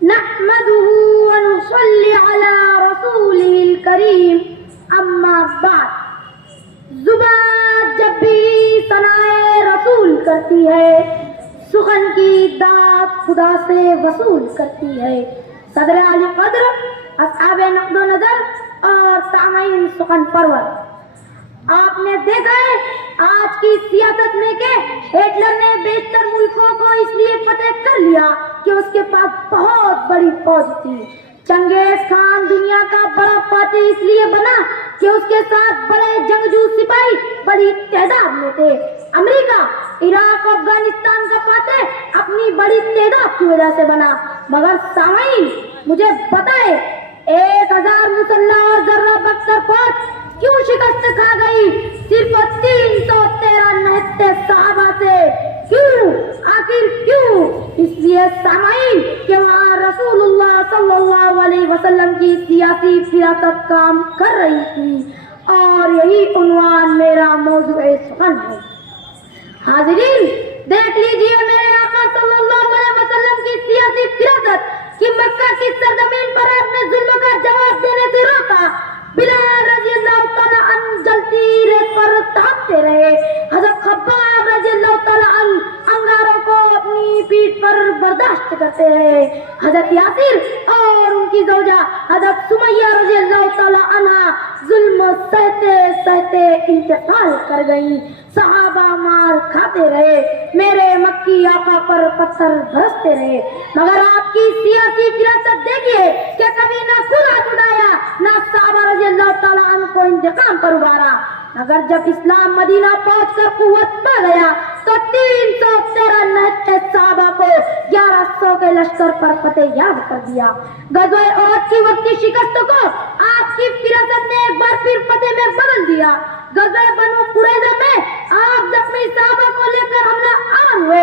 نحمده ونصلي على رسوله الكريم اما بعد. زبان جب بھی ثنائے رسول کرتی ہے سخن کی داد خدا سے وصول کرتی ہے. صدر علی قدر، اصحاب نقد و نظر اور سامعین سخن پرور، آپ نے دیکھا ہے آج کی سیاست میں کہ ہٹلر نے بیشتر ملکوں کو اس لیے فتح کر لیا کہ اس کے پاس بہت بڑی فوج تھی. چنگیز خان دنیا کا بڑا فاتح اس لیے بنا کہ اس کے ساتھ بڑے جنگجو سپاہی بڑی تعداد میں تھے. امریکہ عراق و افغانستان کا فاتح اپنی بڑی تعداد کی وجہ سے بنا. مگر سامعین مجھے بتائے 1000 مسلح اور ذرہ بختر فوج کیوں شکست کھا گئی صرف 313 نہتے صحابہ سے؟ کیوں؟ آخر کیوں؟ اس لیے سامعین کہ وہاں رسول اللہ صلی اللہ علیہ وسلم کی سیاسی فراست کام کر رہی تھی، اور یہی عنوان میرا موضوع سخن ہے. حاضرین دیکھ لیجئے میرے آقا صلی اللہ علیہ وسلم کی سیاسی فراست کہ مکہ کی سرزمین پر اپنے ظلم کا جواب دینے سے روکا. بلال رضی اللہ تعالیٰ عنہ جلتی ریت پر تڑپتے رہے. حضرت خباب رضی اللہ تعالیٰ عنہ انگاروں کو اپنی پیٹھ پر برداشت کرتے رہے. حضرت یاسر اور ان کی زوجہ حضرت سمیہ رضی اللہ تعالیٰ عنہ ظلم سہتے سہتے انتقال کر گئی. صحابہ مار کھاتے رہے، میرے مکی آقا پر پتھر برستے رہے. مگر آپ کی سیاسی فراست دیکھیے کہ کبھی نہ خدا اٹھایا نہ صحابہ رضی اللہ تعالیٰ عنہ کو انتقام پر ابھارا. اگر جب اسلام مدینہ پہنچ کر قوت پا گیا تو 313 نہتے صحابہ کو 1100 کے لشکر پر فتح یاب کر دیا. غزوہ احد کی وقتی شکست کو آپ کی فراست نے ایک بار پھر فتح میں بدل دیا. غزوہ بنو قریظہ میں آپ زخمی صحابہ کو لے کر حملہ آور ہوئے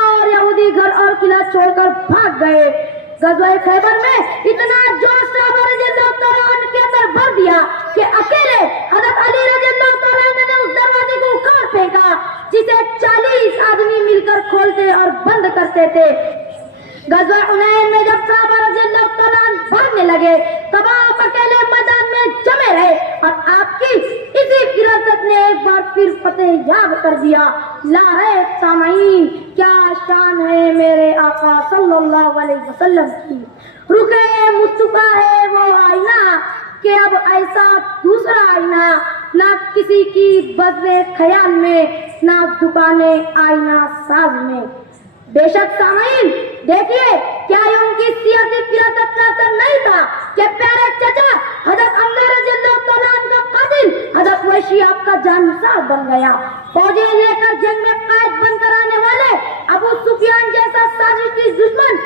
اور یہودی گھر اور قلعہ چھوڑ کر بھاگ گئے. غزوہ خیبر میں اتنا جوش صحابہ رضی اللہ تعالیٰ عنہ کے اندر بھر دیا کہ اکیلے حضرت علی رضی اللہ تعالیٰ عنہ نے اس دروازے کو اکھاڑ پھینکا جسے 40 آدمی مل کر کھولتے اور بند کرتے تھے. غزوہ حنین میں جب صحابہ رضی اللہ تعالیٰ عنہ بھاگنے لگے تب آپ اکیلے میدان میں جمے رہے اور آپ کی اسی فراست نے ایک بار پھر فتح یاب کر دیا. لاحق سامعین کیا شان ہے میرے آقا صلی اللہ علیہ وسلم کی. رخ مصطفیٰ ہے وہ آئینہ کہ اب ایسا دوسرا آئینہ نہ کسی کی بزم خیال میں نہ دکانیں آئینہ ساز میں. بے شک سامعین دیکھیے کیا یہ ان کی سیاسی فراست کا اثر نہیں تھا کہ پیارے چچا حضرت حمزہ رضی اللہ تعالیٰ عنہ کا قاتل حضرت وحشی آپ کا جانسار بن گیا. فوجیں لے کر جنگ میں قائد بن کر آنے والے ابو سفیان جیسا سازشی دشمن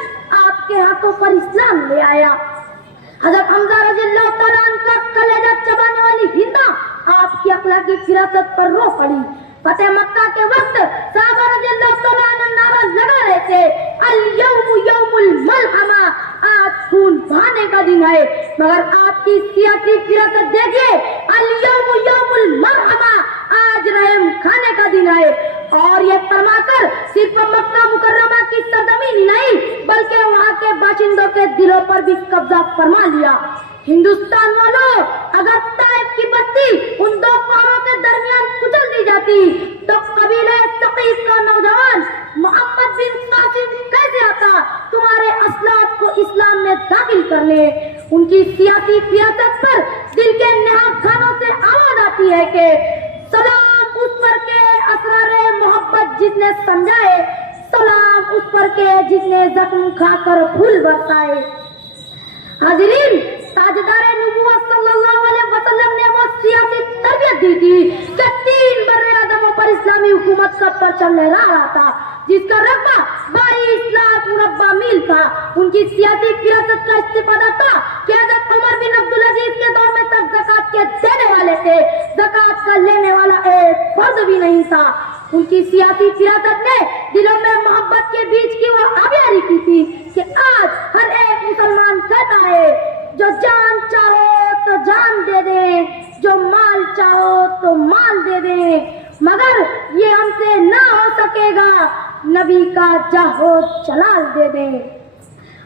آپ کے ہاتھوں پر اسلام لے آیا. حضرت حمزہ رضی اللہ تعالیٰ عنہ کا کلیجہ چبانے والی ہندا آپ کی اخلاقی فراست پر رو پڑی. فتح مکہ کے وقت صحابہ رضی اللہ تعالیٰ عنہ نعرہ لگا رہے تھے الیوم یوم الملحمہ، آج خون بہانے کا دن ہے. مگر آپ کی سیاسی فراست دیکھیے الیوم یوم المرحمہ، آج رحم کھانے کا دن ہے. اور یہ فرما کر صرف مکہ مکرمہ کی سرزمین ہی نہیں بلکہ وہاں کے باشندوں کے دلوں پر بھی قبضہ فرما لیا. ہندوستان والوں اگر طائف کی بستی ان دو پہاڑوں کے درمیان کچل دی جاتی تو قبیلہ ثقیف کا نوجوان محمد بن قاسم کیسے آتا تمہارے اسلاف کو اسلام میں داخل کرنے؟ ان کی سیاسی فراست پر دل کے نہاد خانوں سے آواز آتی ہے کہ سلام اس پر کے اسرار محبت جس نے سمجھائے، سلام اس پر کے جس نے زخم کھا کر پھول برسائے. حاضرین تاجدار نبوت صلی اللہ علیہ وسلم نے وہ سیاسی تربیت دی تھی کہ 3 براعظموں پر اسلامی حکومت کا پرچم لہرا رہا تھا جس کا رقبہ 22 لاکھ مربع میل تھا. ان کی سیاسی فراست کا استفادہ تھا کہ حضرت عمر بن عبدالعزیز کے دور میں تک زکوٰۃ کے دینے والے تھے، زکوٰۃ کا لینے والا ایک فرد بھی نہیں تھا. ان کی سیاسی فراست نے دلوں میں محبت کے بیج کی وہ آبیاری کی تھی کہ آج ہر ایک مسلمان کہتا ہے جو جان چاہو تو جان دے دیں، جو مال چاہو تو مال دے دیں، مگر یہ ہم سے نہ ہو سکے گا، نبی کا جاہ و جلال دے دیں.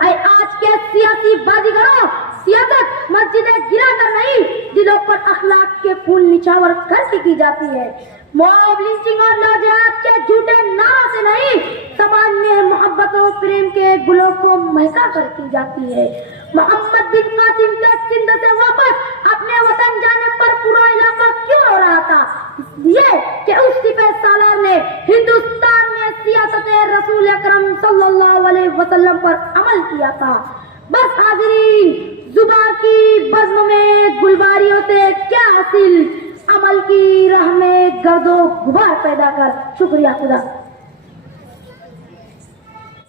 اے آج کے سیاسی بازیگروں، سیاست مسجدیں گرا کر نہیں، دلوں پر اخلاق کے پھول نچھاور کر کے کی جاتی ہے۔ موب لنچنگ اور لاجواب کے جھوٹے نعروں سے نہیں، سامانیہ محبت و پریم کے گلوں کو مہکا کر کی جاتی ہے۔ محمد بن قاسم کے سندھ سے واپس اپنے وطن جانے پر پورا علاقہ کیوں رو رہا تھا؟ اس لیے کہ اس سپہ سالار نے ہندوستان میں سیاست رسول اکرم صلی اللہ علیہ وسلم پر عمل کیا تھا۔ بس حاضرین، زبان کی بزم میں گلباریوں سے کیا حاصل، عمل کی راہ میں گرد و غبار پیدا کر۔ شکریہ خدا۔